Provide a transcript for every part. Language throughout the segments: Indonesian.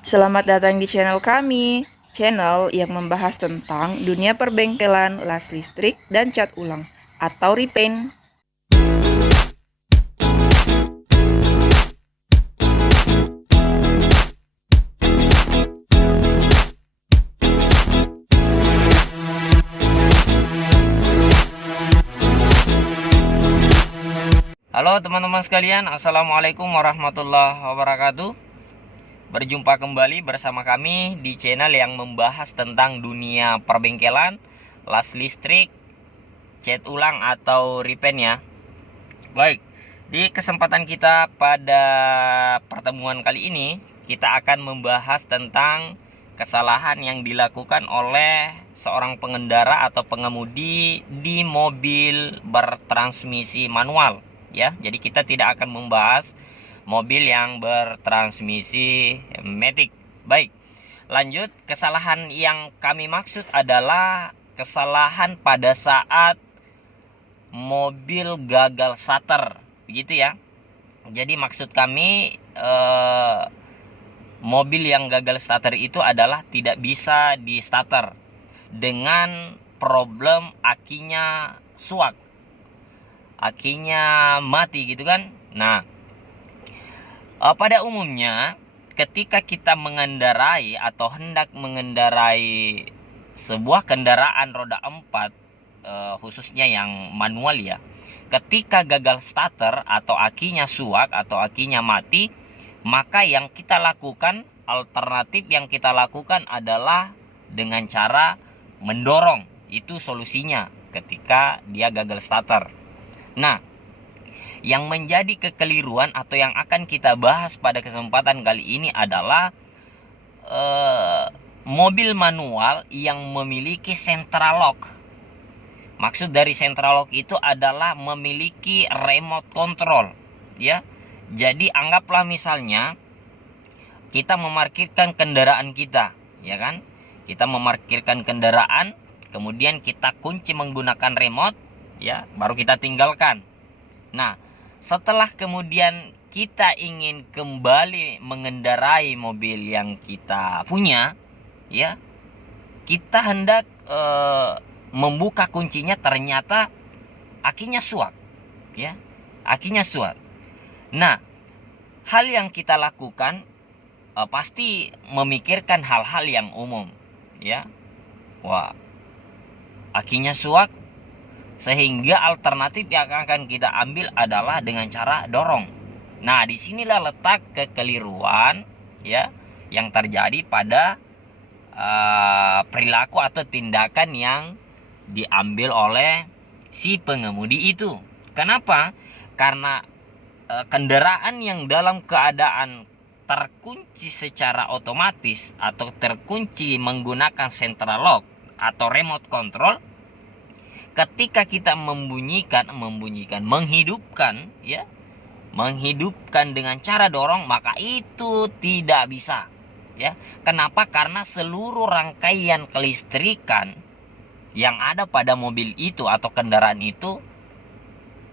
Selamat datang di channel kami, channel yang membahas tentang dunia perbengkelan, las listrik, dan cat ulang atau repaint. Halo teman-teman sekalian, Assalamualaikum warahmatullahi wabarakatuh. Berjumpa kembali bersama kami di channel yang membahas tentang dunia perbengkelan, las listrik, cat ulang atau repaint ya. Baik, di kesempatan kita pada pertemuan kali ini, kita akan membahas tentang kesalahan yang dilakukan oleh seorang pengendara atau pengemudi di mobil bertransmisi manual ya. Jadi kita tidak akan membahas mobil yang bertransmisi matic. Baik, lanjut. Kesalahan yang kami maksud adalah kesalahan pada saat mobil gagal starter, begitu ya. Jadi maksud kami mobil yang gagal starter itu adalah tidak bisa di starter dengan problem akinya suak, akinya mati gitu kan. Nah, pada umumnya ketika kita mengendarai atau hendak mengendarai sebuah kendaraan roda 4, khususnya yang manual ya, ketika gagal starter atau akinya suak atau akinya mati, maka yang kita lakukan, alternatif yang kita lakukan adalah dengan cara mendorong. Itu solusinya ketika dia gagal starter. Nah, yang menjadi kekeliruan atau yang akan kita bahas pada kesempatan kali ini adalah mobil manual yang memiliki central lock. Maksud dari central lock itu adalah memiliki remote control ya. Jadi anggaplah misalnya kita memarkirkan kendaraan kita, ya kan? Kita memarkirkan kendaraan, kemudian kita kunci menggunakan remote ya, baru kita tinggalkan. Nah, setelah kemudian kita ingin kembali mengendarai mobil yang kita punya, ya, kita hendak membuka kuncinya, ternyata akinya suak, ya, akinya suak. Nah, hal yang kita lakukan pasti memikirkan hal-hal yang umum, ya. Wah, akinya suak, sehingga alternatif yang akan kita ambil adalah dengan cara dorong. Nah, disinilah letak kekeliruan ya yang terjadi pada perilaku atau tindakan yang diambil oleh si pengemudi itu. Kenapa? Karena kendaraan yang dalam keadaan terkunci secara otomatis atau terkunci menggunakan central lock atau remote control, ketika kita menghidupkan dengan cara dorong, maka itu tidak bisa ya. Kenapa? Karena seluruh rangkaian kelistrikan yang ada pada mobil itu atau kendaraan itu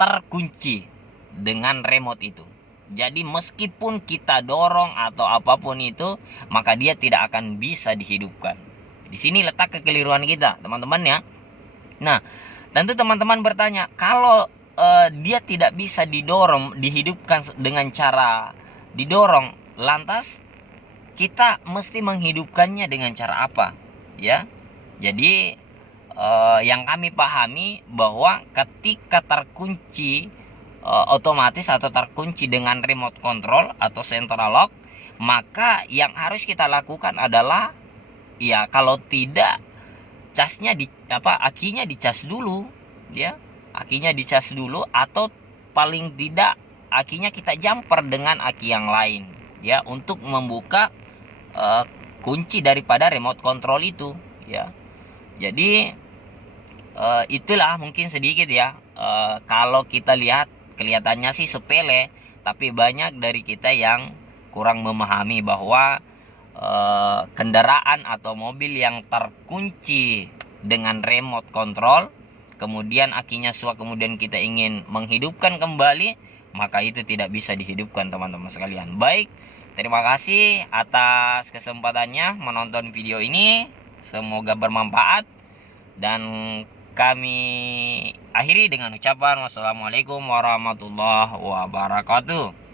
terkunci dengan remote itu. Jadi meskipun kita dorong atau apapun itu, maka dia tidak akan bisa dihidupkan. Di sini letak kekeliruan kita, teman-teman ya. Nah, tentu teman-teman bertanya, kalau dia tidak bisa dihidupkan dengan cara didorong, lantas kita mesti menghidupkannya dengan cara apa? Ya, jadi yang kami pahami bahwa ketika terkunci otomatis atau terkunci dengan remote control atau central lock, maka yang harus kita lakukan adalah ya, kalau tidak, akinya dicas dulu ya, akinya dicas dulu, atau paling tidak akinya kita jumper dengan aki yang lain ya, untuk membuka kunci daripada remote control itu ya. Jadi itulah mungkin sedikit ya, kalau kita lihat kelihatannya sih sepele, tapi banyak dari kita yang kurang memahami bahwa kendaraan atau mobil yang terkunci dengan remote control, kemudian akinya suak, kemudian kita ingin menghidupkan kembali, maka itu tidak bisa dihidupkan teman-teman sekalian. Baik, Terima kasih atas kesempatannya menonton video ini. Semoga bermanfaat. Dan kami akhiri dengan ucapan wassalamualaikum warahmatullahi wabarakatuh.